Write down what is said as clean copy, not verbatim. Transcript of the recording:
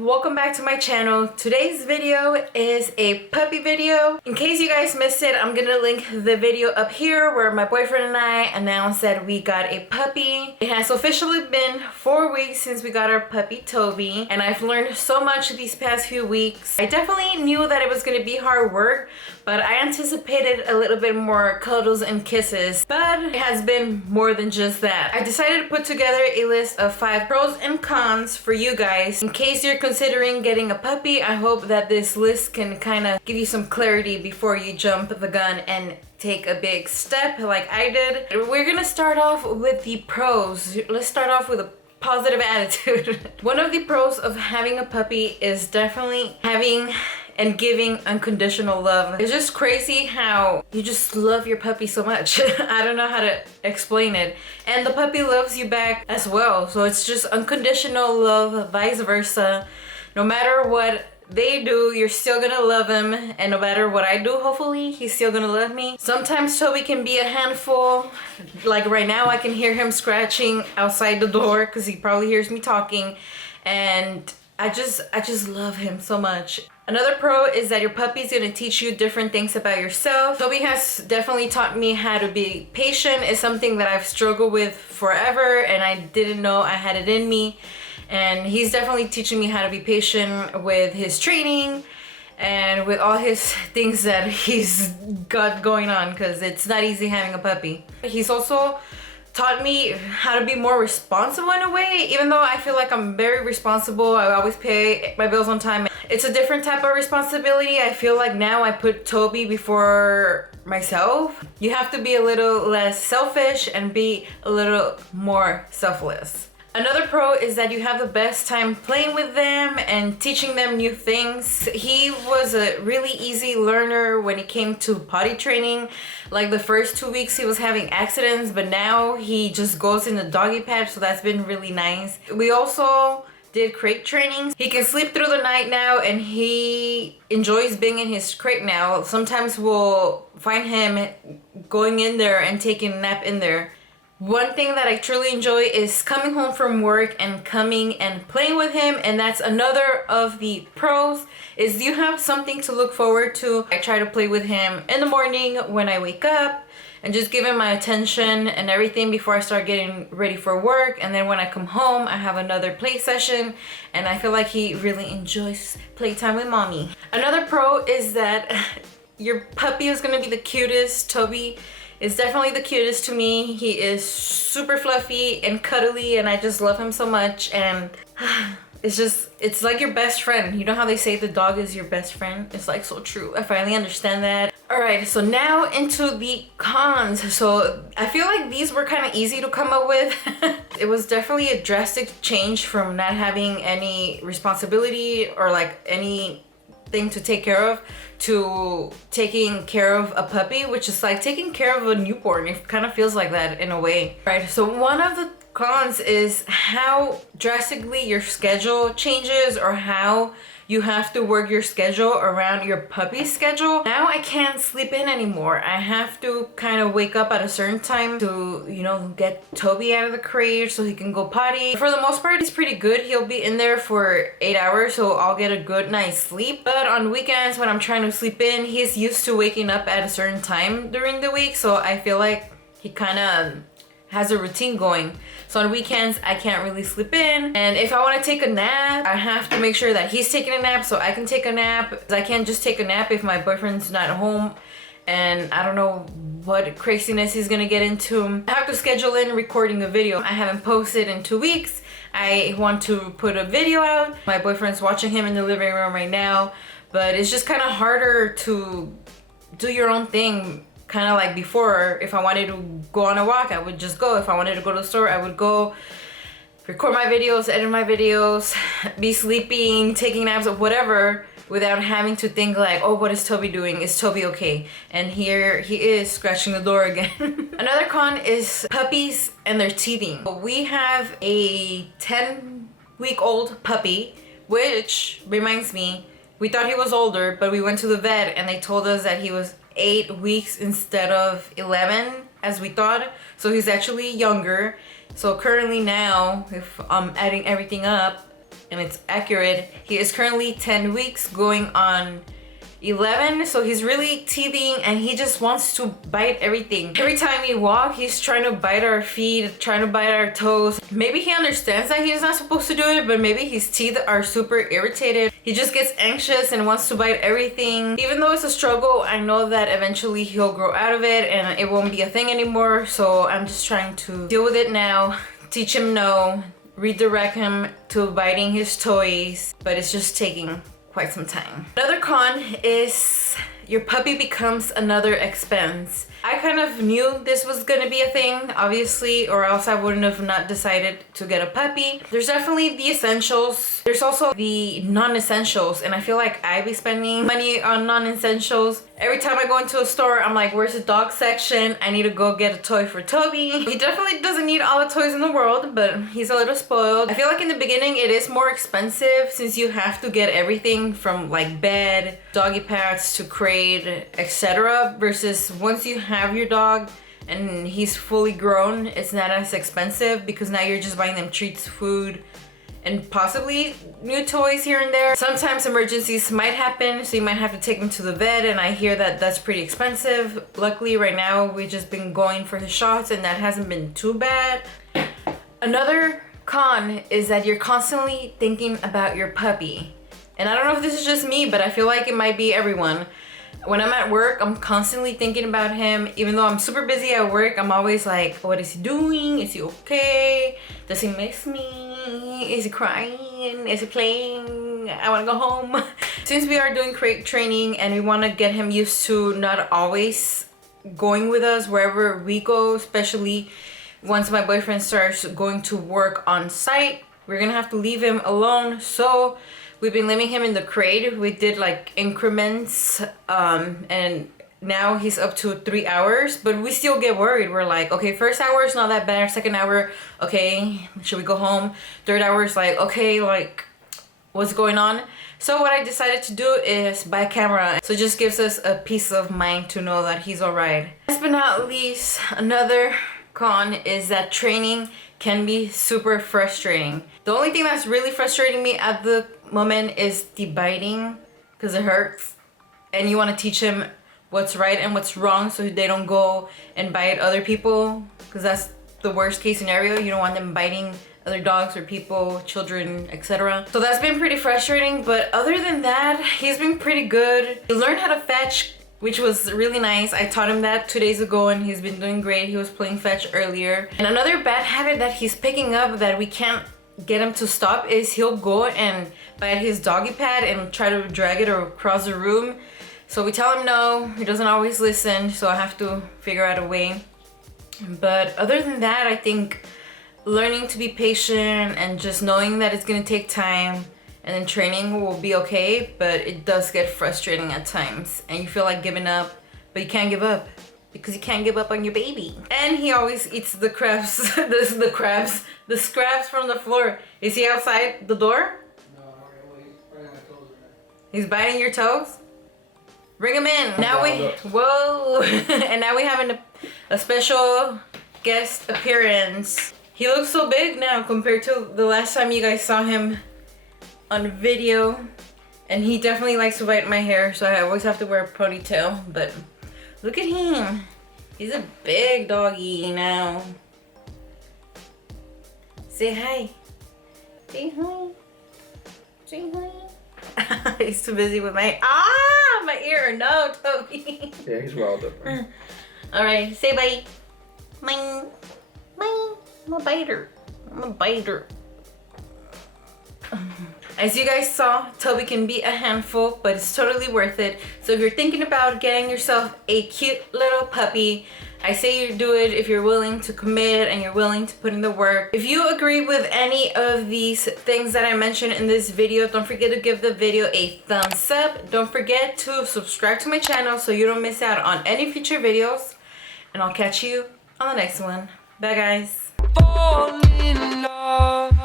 welcome back to my channel. Today's video is a puppy video. In case you guys missed it, I'm gonna link the video up here where my boyfriend and I announced that we got a puppy. It has officially been 4 weeks since we got our puppy Toby, and I've learned so much these past few weeks. I definitely knew that it was gonna be hard work, but I anticipated a little bit more cuddles and kisses, but it has been more than just that. I decided to put together a list of 5 pros and cons for you guys. In case you're considering getting a puppy, I hope that this list can kind of give you some clarity before you jump the gun and take a big step like I did. We're gonna start off with the pros. Let's start off with a positive attitude. One of the pros of having a puppy is definitely having and giving unconditional love. It's just crazy how you just love your puppy so much. I don't know how to explain it. And the puppy loves you back as well. So it's just unconditional love, vice versa. No matter what they do, you're still gonna love him, and no matter what I do, hopefully he's still gonna love me. Sometimes Toby can be a handful. Like right now I can hear him scratching outside the door because he probably hears me talking, and I just love him so much. Another pro is that your puppy's gonna teach you different things about yourself. Toby has definitely taught me how to be patient. It's something that I've struggled with forever and I didn't know I had it in me. And he's definitely teaching me how to be patient with his training and with all his things that he's got going on, because it's not easy having a puppy. He's also taught me how to be more responsible in a way, even though I feel like I'm very responsible. I always pay my bills on time. It's a different type of responsibility. I feel like now I put Toby before myself. You have to be a little less selfish and be a little more selfless. Another pro is that you have the best time playing with them and teaching them new things. He was a really easy learner when it came to potty training. Like the first 2 weeks he was having accidents, but now he just goes in the doggy patch, so that's been really nice. We also did crate trainings. He can sleep through the night now and he enjoys being in his crate now. Sometimes we'll find him going in there and taking a nap in there. One thing that I truly enjoy is coming home from work and coming and playing with him, and that's another of the pros, is you have something to look forward to. I try to play with him in the morning when I wake up and just give him my attention and everything before I start getting ready for work, and then when I come home I have another play session, and I feel like he really enjoys playtime with mommy. Another pro is that your puppy is gonna be the cutest. Toby is definitely the cutest to me. He is super fluffy and cuddly and I just love him so much, and it's like your best friend. You know how they say the dog is your best friend? It's like so true. I finally understand that. Alright, so now into the cons. So I feel like these were kind of easy to come up with. It was definitely a drastic change from not having any responsibility or like anything to take care of to taking care of a puppy, which is like taking care of a newborn. It kind of feels like that in a way. Right, so one of the cons is how drastically your schedule changes, or how you have to work your schedule around your puppy's schedule. Now I can't sleep in anymore. I have to kind of wake up at a certain time to, you know, get Toby out of the crate so he can go potty. For the most part, he's pretty good. He'll be in there for 8 hours, so I'll get a good night's sleep. But on weekends when I'm trying to sleep in, he's used to waking up at a certain time during the week, so I feel like he kind of has a routine going. So on weekends I can't really sleep in, and if I want to take a nap I have to make sure that he's taking a nap so I can take a nap. I can't just take a nap if my boyfriend's not home, and I don't know what craziness he's gonna get into. I have to schedule in recording a video. I haven't posted in 2 weeks. I want to put a video out. My boyfriend's watching him in the living room right now, but it's just kind of harder to do your own thing. Kind of like before, if I wanted to go on a walk, I would just go. If I wanted to go to the store, I would go, record my videos, edit my videos, be sleeping, taking naps, or whatever, without having to think like, oh, what is Toby doing? Is Toby okay? And here he is scratching the door again. Another con is puppies and their teething. We have a 10-week-old puppy, which reminds me, we thought he was older, but we went to the vet and they told us that he was 8 weeks instead of 11 as we thought, so he's actually younger. So currently now, if I'm adding everything up, and it's accurate. He is currently 10 weeks going on 11, so he's really teething and he just wants to bite everything. Every time we walk, he's trying to bite our feet, trying to bite our toes. Maybe he understands that he's not supposed to do it, but maybe his teeth are super irritated. He just gets anxious and wants to bite everything. Even though it's a struggle, I know that eventually he'll grow out of it and it won't be a thing anymore. So I'm just trying to deal with it now, teach him no, redirect him to biting his toys, but it's just taking quite some time. Another con is your puppy becomes another expense. I kind of knew this was gonna be a thing, obviously, or else I wouldn't have not decided to get a puppy. There's definitely the essentials. There's also the non-essentials, and I feel like I be spending money on non-essentials. Every time I go into a store, I'm like, where's the dog section? I need to go get a toy for Toby. He definitely doesn't need all the toys in the world, but he's a little spoiled. I feel like in the beginning it is more expensive since you have to get everything from like bed, doggy pads to crate, etc. versus once you have your dog and he's fully grown, it's not as expensive because now you're just buying them treats, food, and possibly new toys here and there. Sometimes emergencies might happen, so you might have to take him to the vet, and I hear that that's pretty expensive. Luckily right now we've just been going for his shots and that hasn't been too bad. Another con is that you're constantly thinking about your puppy. And I don't know if this is just me, but I feel like it might be everyone. When I'm at work, I'm constantly thinking about him. Even though I'm super busy at work, I'm always like, what is he doing? Is he okay? Does he miss me? Is he crying? Is he playing? I want to go home. Since we are doing crate training and we want to get him used to not always going with us wherever we go, especially once my boyfriend starts going to work on site, we're gonna have to leave him alone. So we've been leaving him in the crate. We did like increments, and now he's up to 3 hours, but we still get worried. We're like, okay, first hour is not that bad. Second hour, okay, should we go home? Third hour is like, okay, like what's going on? So what I decided to do is buy a camera. So it just gives us a peace of mind to know that he's all right. Last but not least, another con is that training can be super frustrating. The only thing that's really frustrating me at the moment is the biting, because it hurts and you want to teach him what's right and what's wrong so they don't go and bite other people, because that's the worst case scenario. You don't want them biting other dogs or people, children, etc. So that's been pretty frustrating, but other than that, he's been pretty good. He learned how to fetch, which was really nice. I taught him that 2 days ago and he's been doing great. He was playing fetch earlier. And another bad habit that he's picking up that we can't get him to stop is he'll go and bite his doggy pad and try to drag it across the room. So we tell him no, he doesn't always listen, so I have to figure out a way. But other than that, I think learning to be patient and just knowing that it's gonna take time, and then training will be okay, but it does get frustrating at times and you feel like giving up, but you can't give up because you can't give up on your baby. And he always eats the crabs, the scraps from the floor. Is he outside the door? No, he's biting my toes. He's biting your toes? Bring him in. Now whoa. And now we have a special guest appearance. He looks so big now compared to the last time you guys saw him on video, and he definitely likes to bite my hair, so I always have to wear a ponytail. But look at him, he's a big doggy now. Say hi. Say hi. Say hi. He's too busy with my ear. No, Toby. Yeah, he's wild up. All right, say bye. Bye. Bye. I'm a biter. I'm a biter. As you guys saw, Toby can be a handful, but it's totally worth it. So if you're thinking about getting yourself a cute little puppy, I say you do it if you're willing to commit and you're willing to put in the work. If you agree with any of these things that I mentioned in this video, don't forget to give the video a thumbs up. Don't forget to subscribe to my channel so you don't miss out on any future videos. And I'll catch you on the next one. Bye guys. Fall in love.